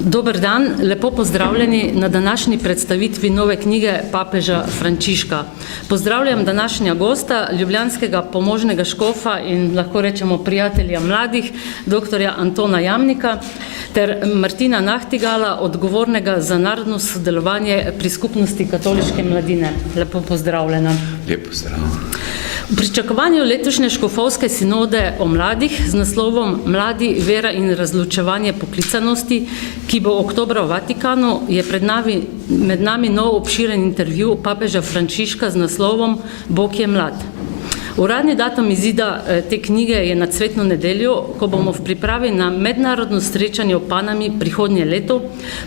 Dober dan, lepo pozdravljeni na današnji predstavitvi nove knjige papeža Frančiška. Pozdravljam današnja gosta, ljubljanskega pomožnega škofa in lahko rečemo prijatelja mladih, doktorja Antona Jamnika, ter Martina Nahtigala, odgovornega za narodno sodelovanje pri skupnosti katoliške mladine. Lepo pozdravljena. Lep pozdrav. V pričakovanju letošnje škofovske sinode o mladih z naslovom Mladi, vera in razločevanje poklicanosti, ki bo oktobra v Vatikanu, je med nami nov obširen intervju papeža Frančiška z naslovom Bog je mlad. Uradni datum izida te knjige je na Cvetno nedeljo, ko bomo v pripravi na mednarodno srečanje v Panami prihodnje leto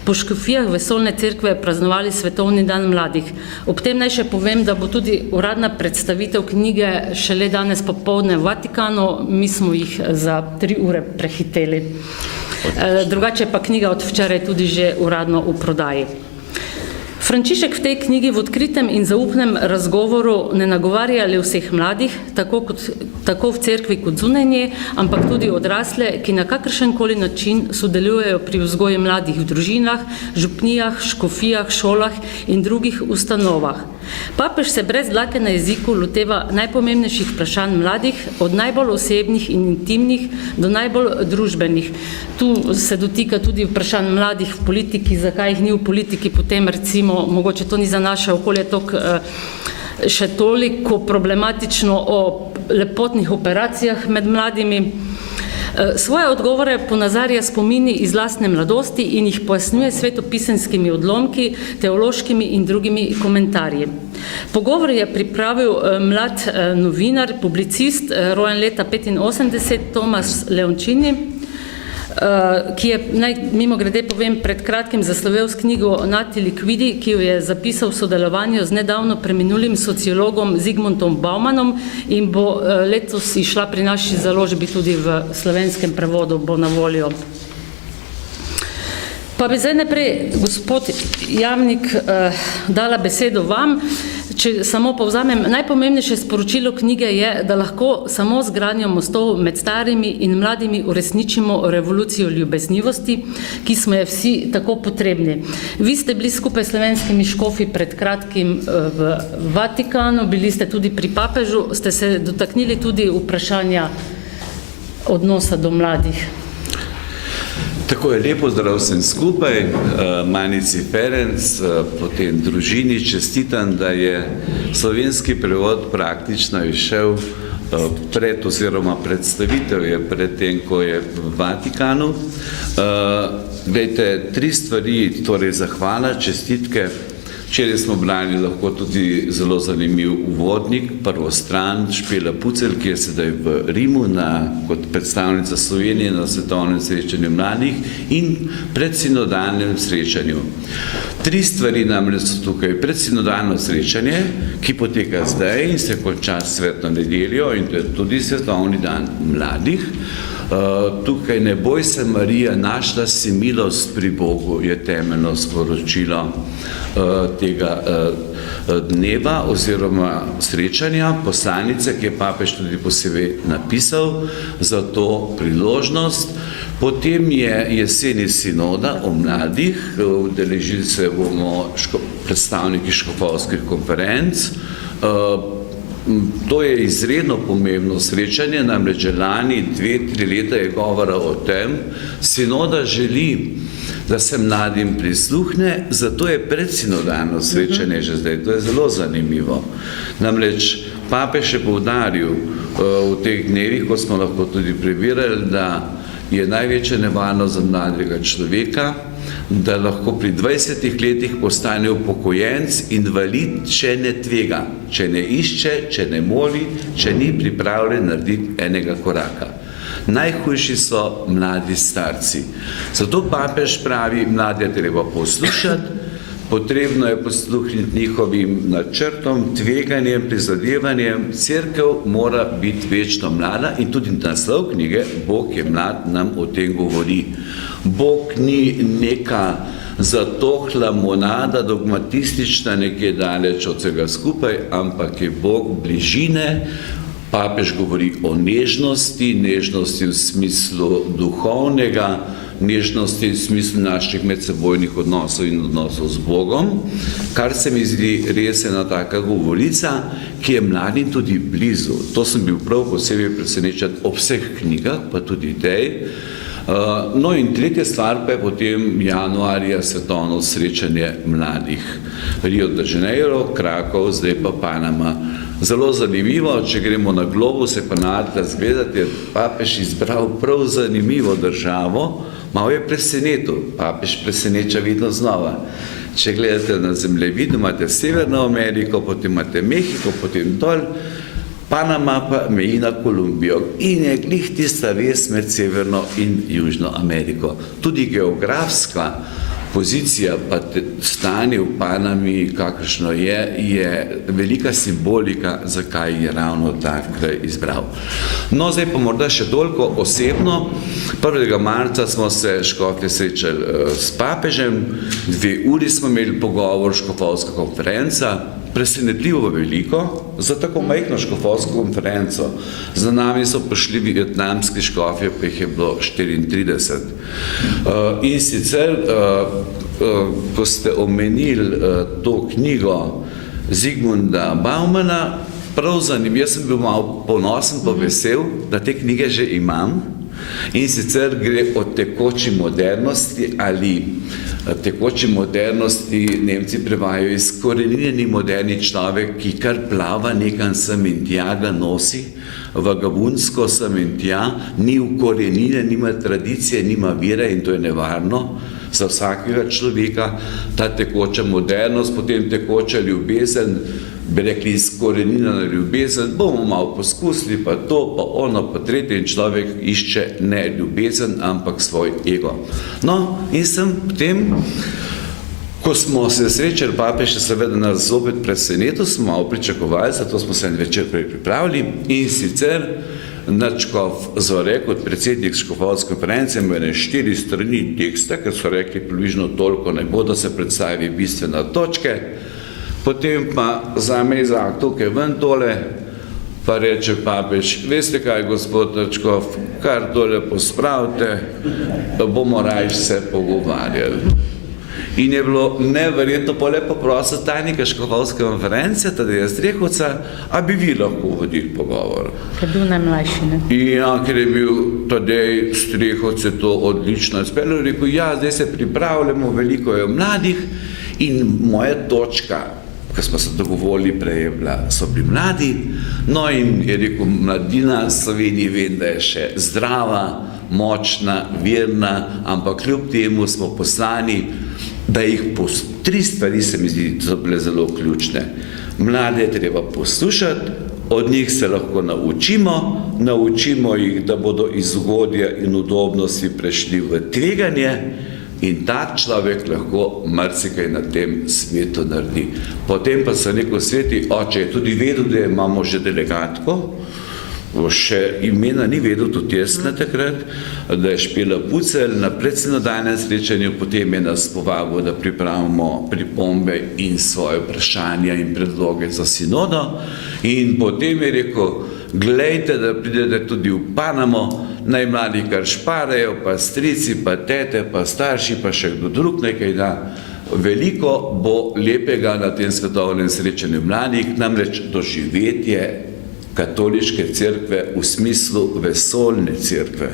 po škofijah Vesoljne cerkve praznovali Svetovni dan mladih. Ob tem naj še povem, da bo tudi uradna predstavitev knjige šele danes popoldne v Vatikanu, mi smo jih za 3 ure prehiteli. Drugače pa knjiga od včeraj tudi že uradno v prodaji. Frančišek v tej knjigi v odkritem in zaupnem razgovoru ne nagovarja le vseh mladih, tako v cerkvi kot zunaj nje, ampak tudi odrasle, ki na kakršenkoli način sodelujejo pri vzgoji mladih v družinah, župnijah, škofijah, šolah in drugih ustanovah. Papež se brez dlake na jeziku loteva najpomembnejših vprašanj mladih, od najbolj osebnih in intimnih do najbolj družbenih. Tu se dotika tudi vprašanj mladih v politiki, zakaj jih ni v politiki, potem recimo mogoče to ni za naše okolje še toliko problematično o lepotnih operacijah med mladimi. Svoje odgovore ponazarja spomini iz lastne mladosti in jih pojasnjuje svetopisenskimi odlomki, teološkimi in drugimi komentarji. Pogovor je pripravil mlad novinar, publicist, rojen leta 1985, Tomas Leončini, ki je, mimo grede povem, pred kratkim zaslovel s knjigo Nati Liquidi, ki jo je zapisal v sodelovanju z nedavno preminulim sociologom Zigmundom Baumanom in bo letos išla pri naši založbi tudi v slovenskem prevodu, bo na voljo. Pa bi zdaj najprej, gospod Jamnik, dala besedo vam. Če samo povzamem, najpomembnejše sporočilo knjige je, da lahko samo z gradnjo mostov med starimi in mladimi uresničimo revolucijo ljubeznivosti, ki smo je vsi tako potrebni. Vi ste bili skupaj s slovenskimi škofi pred kratkim v Vatikanu, bili ste tudi pri papežu, ste se dotaknili tudi vprašanja odnosa do mladih. Tako je, lepo zdrav vsem skupaj, Manici Ferenc, potem družini, čestitam, da je slovenski prevod praktično izšel pred oziroma predstavitev je pred tem, ko je v Vatikanu. Glejte, 3 stvari, torej zahvala, čestitke. Včeraj smo brali lahko tudi zelo zanimiv uvodnik, prvo stran Špela Pucelj, ki je sedaj v Rimu kot predstavnica Slovenije na svetovnem srečanju mladih in predsinodalnem srečanju. 3 stvari namreč so tukaj. Predsinodalno srečanje, ki poteka zdaj in se konča s Svetno nedeljo, in to je tudi Svetovni dan mladih. Tukaj ne boj se Marija, našla si milost pri Bogu, je temeljno sporočilo tega dneva oziroma srečanja, poslanice, ki je papež tudi posebej napisal za to priložnost. Potem je jeseni sinoda o mladih, udeležili se bomo predstavniki škofovskih konferenc. To je izredno pomembno srečanje, namreč lani 2-3 leta je govora o tem. Sinoda želi, da se mladim prisluhne, zato je predsinodalno srečanje že zdaj. To je zelo zanimivo. Namreč papež je poudaril v teh dnevih, ko smo lahko tudi prebirali, da je največja nevarnost za mladega človeka, da lahko pri 20 letih postane upokojenec, invalid, če ne tvega, če ne išče, če ne moli, če ni pripravljen narediti enega koraka. Najhujši so mladi starci. Zato papež pravi, mlade je treba poslušati, potrebno je posluhniti njihovim načrtom, tveganjem, prizadevanjem. Cerkev mora biti večno mlada in tudi naslov knjige Bog je mlad nam o tem govori. Bog ni neka zatohla monada, dogmatistična, nekje daleč od vsega skupaj, ampak je Bog bližine. Papež govori o nežnosti, nežnosti v smislu duhovnega, nežnosti v smislu naših medsebojnih odnosov in odnosov z Bogom, kar se mi zdi res ena taka govorica, ki je mladim tudi blizu. To sem bil prav posebej presenečen ob vseh knjigah, pa tudi tej. No in tretja stvar pa je potem januarja svetovno srečanje mladih. Rio de Janeiro, Krakov, zdaj pa Panama. Zelo zanimivo, če gremo na Globus, pa na Atlas gledati, je papež izbral prav zanimivo državo, malo je presenetil, papež preseneča vedno znova. Če gledate na zemljevid, imate Severno Ameriko, potem imate Mehiko, potem dol, Panama pa meji na Kolumbijo in je glih tista vez med Severno in Južno Ameriko. Tudi geografska pozicija pa stanje v Panami, kakršno je velika simbolika, zakaj je ravno tak kraj izbral. No, zdaj pa morda še toliko osebno. 1. marca smo se škofje srečali s papežem, 2 uri smo imeli pogovor, škofovska konferenca, presenetljivo veliko za tako majhno škofovsko konferenco. Za nami so prišli vietnamski škofje, pa jih je bilo 34. In sicer, ko ste omenili to knjigo Zygmunta Baumana, prav zanimivo, jaz sem bil malo ponosen pa vesel, da te knjige že imam. In sicer gre o tekoči modernosti ali tekoči modernosti, Nemci prevajajo izkoreninjeni moderni človek, ki kar plava nekam sem in tja, ga nosi vagabundsko sem in tja, ni ukoreninjen, nima tradicije, nima vire in to je nevarno za vsakega človeka, ta tekoča modernost, potem tekoča ljubezen, bi rekli izkoreninjena ljubezen, bomo malo poskusili, pa to, pa ono, pa tretje in človek išče ne ljubezen, ampak svoj ego. No, in sem potem, ko smo se srečali, papež je seveda nas zopet presenetil, smo malo pričakovali, zato smo se en večer pripravili in sicer nadškof Zore kot predsednik škofovske konference ima 4 strani teksta, ker so rekli približno toliko ne bo, da se predstavi bistvene točke. Potem pa zame iz tukaj ven tole, pa reče papež, veste kaj, gospod Nadškof, kar tole pospravite, da bomo rajš se pogovarjali. In je bilo neverjetno lepo prositi tajnika škofovske konference, Tadeja Strehovca, a bi vi lahko vodili pogovor. Ker je bil najmlajši, ne? Ja, ker je bil Tadej Strehovc je to odlično izpeljal, rekel, ja, zdaj se pripravljamo, veliko je mladih in moja točka, ko smo se dogovorili prej, so bili mladi, no in je rekel, mladina Sloveniji vem, da je še zdrava, močna, verna, ampak kljub temu smo poslani, da jih 3 stvari se mi zdi, so bile zelo ključne. Mlade je treba poslušati, od njih se lahko naučimo jih, da bodo iz ugodja in udobnosti prešli v tveganje in tak človek lahko marsikaj na tem svetu naredi. Potem pa so rekel sveti oče, je tudi vedel, da imamo že delegatko, še imena ni vedel, tudi jaz na takrat, da je Špela Pucelj na predsinodalnem srečanju, potem je nas povabil, da pripravimo pripombe in svoje vprašanja in predloge za sinodo in potem je rekel, glejte, da pridete tudi v Panamo, naj mladi kar šparajo, pa strici, pa tete, pa starši, pa še kdo drug nekaj da. Veliko bo lepega na tem svetovnem srečanju mladih, namreč doživetje katoliške cerkve v smislu vesoljne cerkve.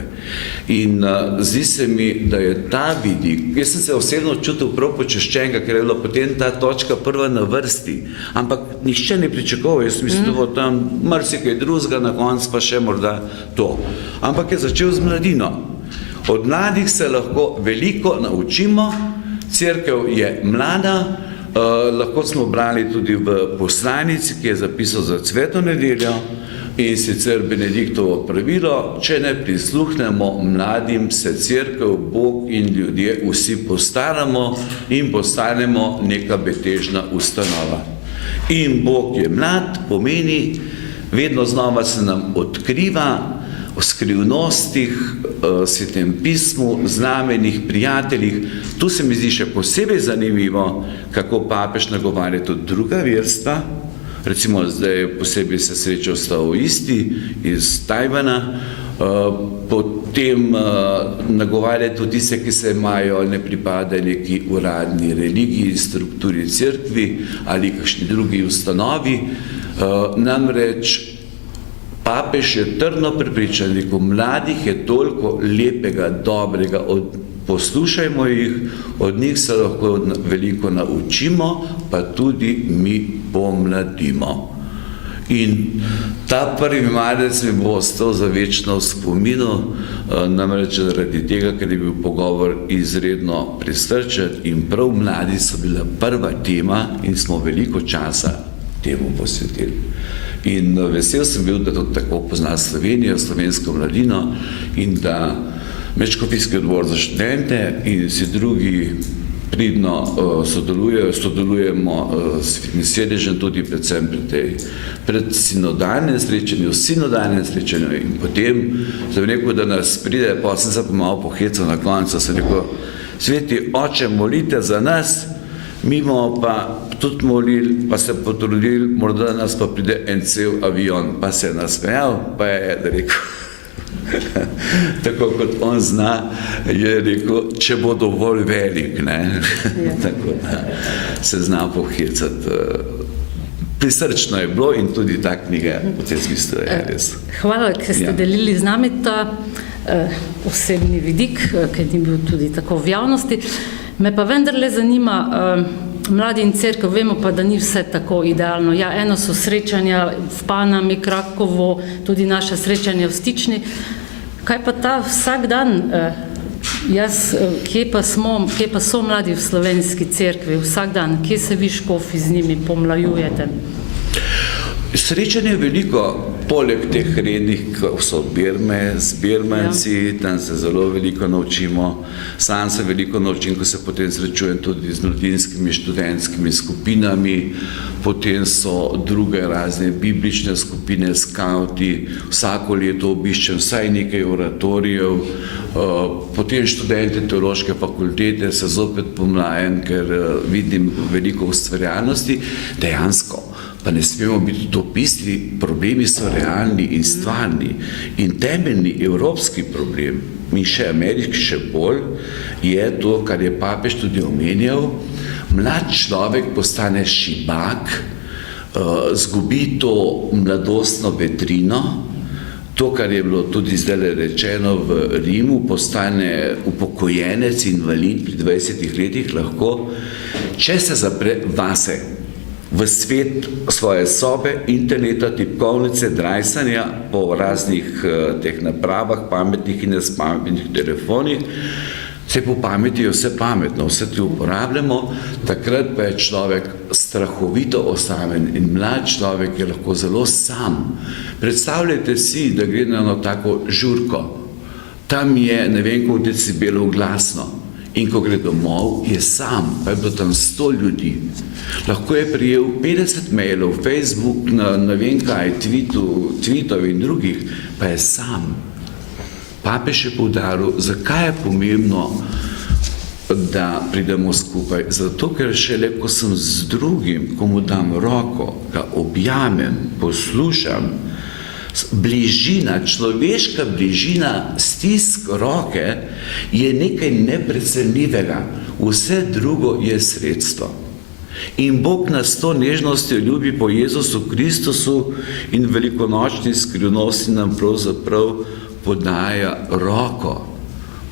In zdi se mi, da je ta vidik, jaz sem se osebno čutil prav počaščenega, ker je bila potem ta točka prva na vrsti, ampak nihče ne pričakoval, jaz mislim, da bo tam marsikaj drugega, na koncu pa še morda to. Ampak je začel z mladino. Od mladih se lahko veliko naučimo, cerkev je mlada, lahko smo brali tudi v poslanici, ki je zapisal za Cvetno nedeljo in sicer Benediktovo pravilo, če ne prisluhnemo mladim, se cerkev, Bog in ljudje vsi postaramo in postanemo neka betežna ustanova. In Bog je mlad, pomeni, vedno znova se nam odkriva o skrivnostih, Svetem pismu, znamenjih, prijateljih. Tu se mi zdi še posebej zanimivo, kako papež nagovarja tudi druga verstva. Recimo zdaj posebej se srečal s taoisti iz Tajvana, potem nagovarjati tudi tiste, ki se imajo ne pripadajo neki uradni religiji, strukturi cerkvi ali kakšni drugi ustanovi. Namreč papež je trdno prepričan, da ko mladih je toliko lepega, dobrega, poslušajmo jih, od njih se lahko veliko naučimo, pa tudi mi pomladimo. In ta 1. marec mi bo ostal za večno v spominu, namreč zaradi tega, ker je bil pogovor izredno prisrčen in prav mladi so bila prva tema in smo veliko časa temu posvetili. In vesel sem bil, da to tako pozna Slovenijo, slovensko mladino in da Medškofijski odbor za študente in vsi drugi pridno sodelujemo s sedežem tudi predvsem pred sinodalnem srečanju, in potem sem rekel, da nas pride, pa sem se pa malo pohecal na koncu, sem rekel, sveti oče, molite za nas, mi bomo pa tudi molili, pa se potrudili, morda nas pa pride en cel avion, pa se je nasmejal, pa je rekel, tako kot on zna, je rekel, če bo dovolj velik, ne? Tako da se zna pohecati. Prisrčno je bilo in tudi ta knjiga v tem smislu je res. Hvala, ker ste delili z nami ta osebni vidik, ker ni bil tudi tako v javnosti. Me pa vendarle zanima, mladi in cerkev, vemo pa, da ni vse tako idealno. Ja, eno so srečanja v Panami, Krakovu, tudi naša srečanja v Stični. Kaj pa ta vsak dan, kje pa so mladi v slovenski cerkvi vsak dan, kje se vi škofi z njimi pomlajujete? Srečanje je veliko, poleg teh rednih, ko so Birme, z Birmanci, tam se zelo veliko naučimo. Sam se veliko naučim, ko se potem srečujem tudi z mladinskimi študentskimi skupinami, potem so druge razne biblične skupine, skauti, vsako leto obiščem vsaj nekaj oratorijev, potem študente teološke fakultete se zopet pomlajem, ker vidim veliko ustvarjalnosti, dejansko. Pa ne smemo biti utopisti, problemi so realni in stvarni. In temeljni evropski problem, in še ameriški še bolj, je to, kar je papež tudi omenjal, mlad človek postane šibak, zgubi to mladostno vetrino, to, kar je bilo tudi zdaj rečeno v Rimu, postane upokojenec, invalid pri 20 letih lahko, če se zapre vase, v svet svoje sobe, interneta, tipkovnice, drajsanja po raznih teh napravah, pametnih in nespametnih telefonih, se po pameti je vse pametno, vse ti uporabljamo, takrat pa je človek strahovito osamen in mlad človek je lahko zelo sam. Predstavljajte si, da gre na eno tako žurko, tam je ne vem koliko decibelov glasno. In ko gre domov, je sam, pa je bilo tam 100 ljudi. Lahko je prijel 50 mailov, Facebook, ne vem kaj, tweetov in drugih, pa je sam. Papež je poudaril, zakaj je pomembno, da pridemo skupaj. Zato, ker šele, ko sem z drugim, ko mu dam roko, ga objamem, poslušam, bližina, človeška bližina, stisk roke je nekaj neprecenljivega, vse drugo je sredstvo. In Bog nas to nežnostjo ljubi po Jezusu Kristusu in velikonočni skrivnosti nam pravzaprav podaja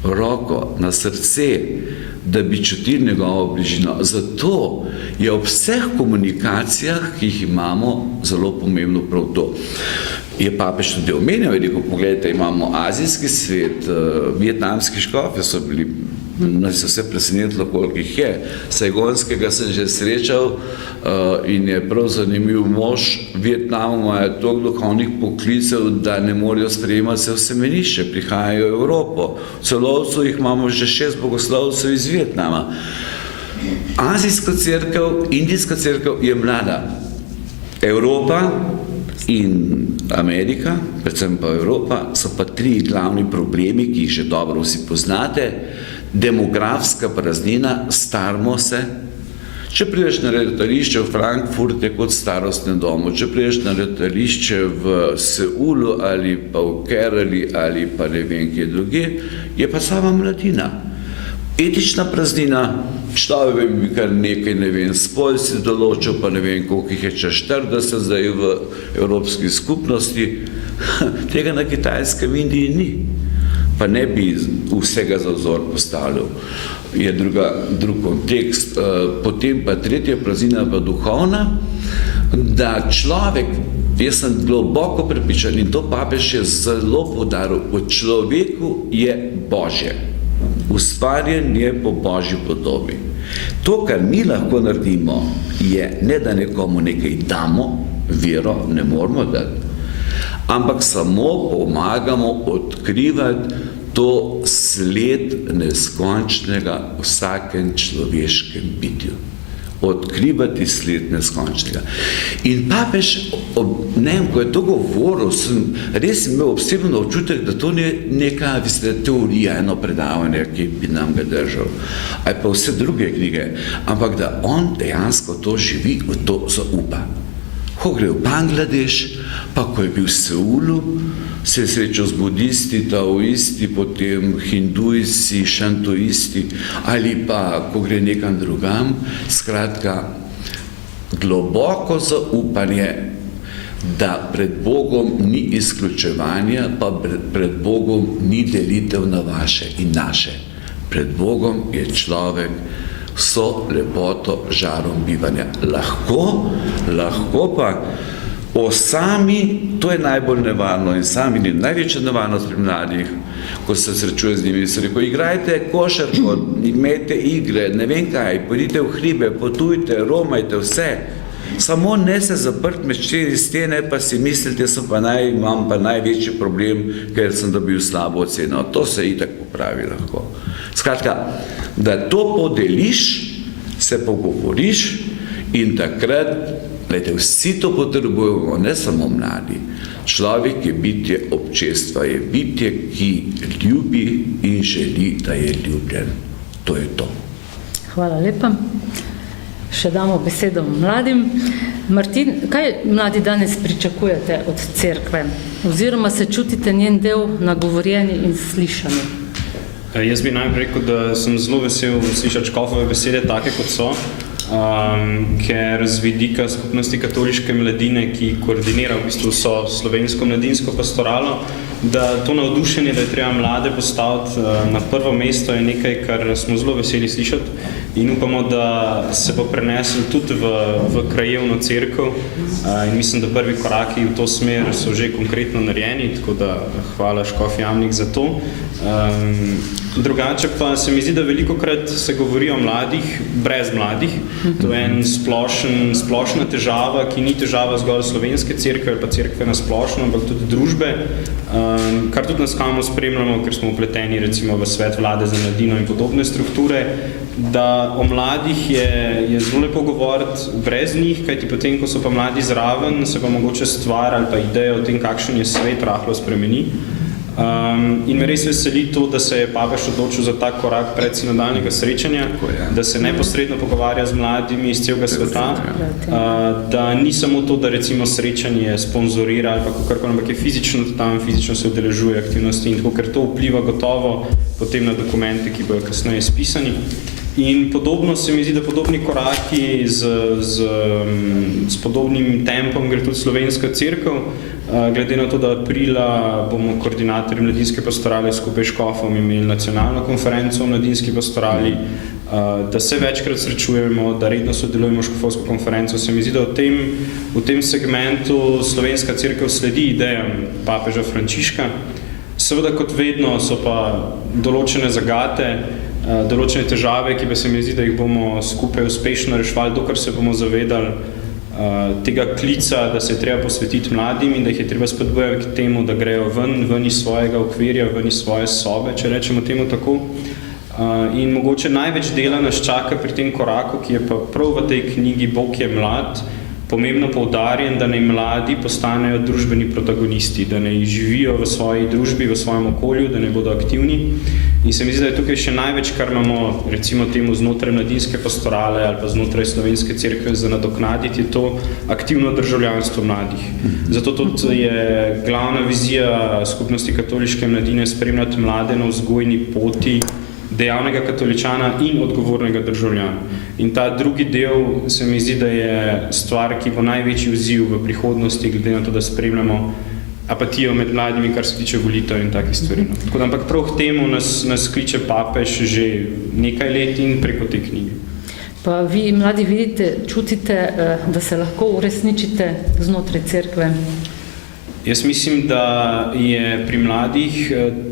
roko na srce, da bi čutili njegovo bližino. Zato je ob vseh komunikacijah, ki jih imamo, zelo pomembno prav to. Je papež tudi omenjal, veliko, pogledajte, imamo azijski svet, vietnamski škofi so bili, nas je vse presenetilo, koliko jih je. Saigonskega sem že srečal in je prav zanimiv mož. V Vietnamu je toliko duhovnih poklicev, da ne morejo sprejemati se v semenišče, prihajajo v Evropo. V Celovcu jih imamo že 6 bogoslovcev iz Vietnama. Azijska cerkev, indijska cerkev je mlada. Evropa in Amerika, predvsem pa Evropa, so pa 3 glavni problemi, ki jih že dobro vsi poznate. Demografska praznina, starimo se, Če prideš na letališče v Frankfurt, je kot starostnem domu. Če prideš na letališče v Seulu ali pa v Kerali ali pa ne vem kje druge, je pa sama mladina. Etična praznina, človek bi kar nekaj, ne vem, spol si določil, pa ne vem, koliko jih je čez 40 zdaj v Evropski skupnosti. Tega na Kitajskem v Indiji ni. Pa ne bi vsega za vzor postavljal. Je drug kontekst. Potem pa tretja praznina pa duhovna, da človek, jaz sem globoko prepričan in to papež je zelo poudaril, v človeku je Božje. Ustvarjen je po Božji podobi. To, kar mi lahko naredimo, je ne da nekomu nekaj damo, vero ne moramo dati, ampak samo pomagamo odkrivati to sled neskončnega v vsakem človeškem bitju. Odkrivati sled neskončnega. In papež, ko je to govoril, sem res imel obsebno občutek, da to ni neka teorija, eno predavanje, ki bi nam ga držal, ali pa vse druge knjige, ampak da on dejansko to živi, v to zaupa. Ko gre v Bangladeš, pa ko je bil v Seulu, se je srečal z budisti, taoisti, potem hindujci, šantoisti, ali pa ko gre nekam drugam, skratka, globoko zaupanje, da pred Bogom ni izključevanja, pa pred Bogom ni delitev na vaše in naše. Pred Bogom je človek vso lepoto žarom bivanja. Lahko pa sami, to je najbolj nevarno in sami ni največja nevarnost pri mladih, ko se srečuje z njimi, se rekel, igrajte košarko, imejte igre, ne vem kaj, pojdite v hribe, potujte, romajte, vse. Samo ne se zaprt med 4 stene, pa si mislite, imam pa največji problem, ker sem dobil slabo oceno. To se itak popravi lahko. Skratka, da to podeliš, se pogovoriš in takrat, gledajte, vsi to potrebujemo, ne samo mladi. Človek je bitje občestva, je bitje, ki ljubi in želi, da je ljubljen. To je to. Hvala lepa. Še damo besedo mladim. Martin, kaj mladi danes pričakujete od cerkve? Oziroma se čutite njen del nagovorjeni in slišani? Jaz bi najprej rekel, da sem zelo vesel slišati škofove besede take, kot so, ker z vidika skupnosti katoliške mladine, ki koordinira v bistvu vso slovensko mladinsko pastoralo, da to navdušenje, da je treba mlade postaviti na prvo mesto, je nekaj, kar smo zelo veseli slišati in upamo, da se bo prenesel tudi v krajevno cerkev in mislim, da prvi koraki v to smer so že konkretno narejeni, tako da hvala škof Jamnik za to. Drugače pa se mi zdi, da velikokrat se govori o mladih brez mladih. To je en splošna težava, ki ni težava zgolj slovenske cerkve ali pa cerkve na splošno, ampak tudi družbe, kar tudi nas kamo spremljamo, ker smo vpleteni recimo v svet vlade za mladino in podobne strukture, da o mladih je zelo lepo govoriti brez njih, kajti potem, ko so pa mladi zraven, se pa mogoče stvar ali pa ideja o tem, kakšen je svet, rahlo spremeni. In me res veseli to, da se je papež odločil za tak korak predsinodalnega srečanja, da se neposredno pogovarja z mladimi iz celega sveta, da ni samo to, da recimo srečanje sponzorira ali pa kakorkoli, ampak je fizično tam, fizično se udeležuje aktivnosti in tako, ker to vpliva gotovo potem na dokumente, ki bojo kasneje spisani. In podobno se mi zdi, da podobni koraki s podobnim tempom gre tudi slovenska cerkev, glede na to, da aprila bomo koordinatorji mladinske pastorale skupaj s škofom imeli nacionalno konferenco o mladinski pastorali, da se večkrat srečujemo, da redno sodelujemo s škofovsko konferenco. Se mi zdi, da v tem segmentu slovenska cerkev sledi idejam papeža Frančiška. Seveda, kot vedno, so pa določene zagate, določene težave, ki pa se mi zdi, da jih bomo skupaj uspešno reševali, dokler se bomo zavedali tega klica, da se je treba posvetiti mladim in da jih je treba spodbujati k temu, da grejo ven iz svojega okvirja, ven iz svoje sobe, če rečemo temu tako. In mogoče največ dela nas čaka pri tem koraku, ki je pa prav v tej knjigi Bog je mlad, pomembno poudarjen, da naj mladi postanejo družbeni protagonisti, da naj živijo v svoji družbi, v svojem okolju, da naj bodo aktivni. In se mi zdi, da je tukaj še največ, kar imamo recimo temu znotraj mladinske pastorale ali pa znotraj slovenske cerkve za nadoknaditi, je to aktivno državljanstvo mladih. Zato tudi je glavna vizija Skupnosti katoliške mladine spremljati mlade na vzgojni poti dejavnega katoličana in odgovornega državljana. In ta drugi del se mi zdi, da je stvar, ki bo največji izziv v prihodnosti, glede na to, da spremljamo apatijo med mladimi, kar se tiče volitev in takih stvari. Tako da, ampak prav k temu nas kliče papež že nekaj let in preko te knjige. Pa vi, mladi, vidite, čutite, da se lahko uresničite znotraj cerkve? Jaz mislim, da je pri mladih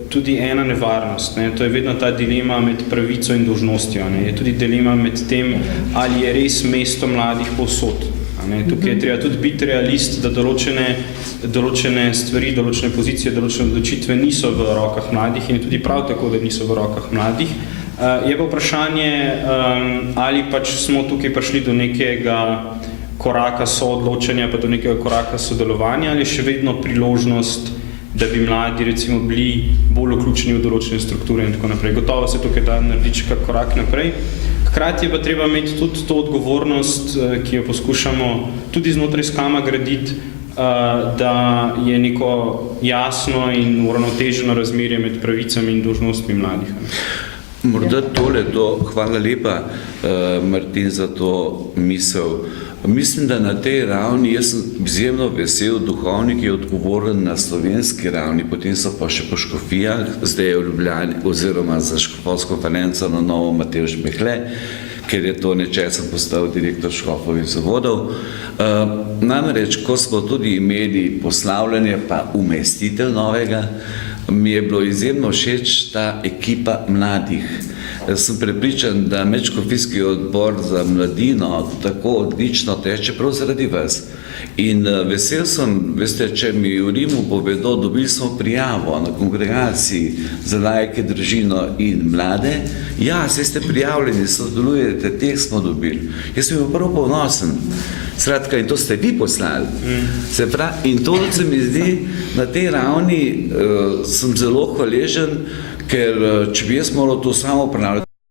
tudi ena nevarnost. Ne? To je vedno ta dilema med pravico in dolžnostjo. Ne? Je tudi dilema med tem, ali je res mesto mladih povsod. Tukaj je treba tudi biti realist, da določene stvari, določene pozicije, določene odločitve niso v rokah mladih in tudi prav tako, da niso v rokah mladih. Je pa vprašanje, ali pač smo tukaj prišli do nekega koraka soodločanja, pa do nekega koraka sodelovanja, ali še vedno priložnost, da bi mladi recimo bili bolj vključeni v določene strukture in tako naprej. Gotovo se tukaj da narediti kak korak naprej. Hkrati je pa treba imeti tudi to odgovornost, ki jo poskušamo tudi znotraj Skama graditi, da je neko jasno in uravnoteženo razmerje med pravicami in dolžnostmi mladih. Morda hvala lepa, Martin, za to misel. Mislim, da na tej ravni, jaz sem izjemno vesel, duhovnik je odgovoren na slovenski ravni, potem so pa še po škofijah, zdaj je v Ljubljani oziroma za škofovsko konferenco na novo Matevž Mehle, ker je to nečesen postal direktor škofovih zavodov. Namreč, ko smo tudi imeli poslavljanje pa umestitev novega, mi je bilo izjemno všeč ta ekipa mladih. Sem prepričan, da Medškofijski odbor za mladino tako odlično teče prav zaradi vas. In vesel sem, veste, če mi v Rimu povedo, dobili smo prijavo na kongregaciji za laike, družino in mlade. Ja, saj ste prijavljeni, sodelujete, teh smo dobili. Jaz sem bil prav ponosen. Skratka, in to ste vi poslali. Se pravi, in to se mi zdi, na tej ravni sem zelo hvaležen, ker če bi jaz moral to samo ponavljati,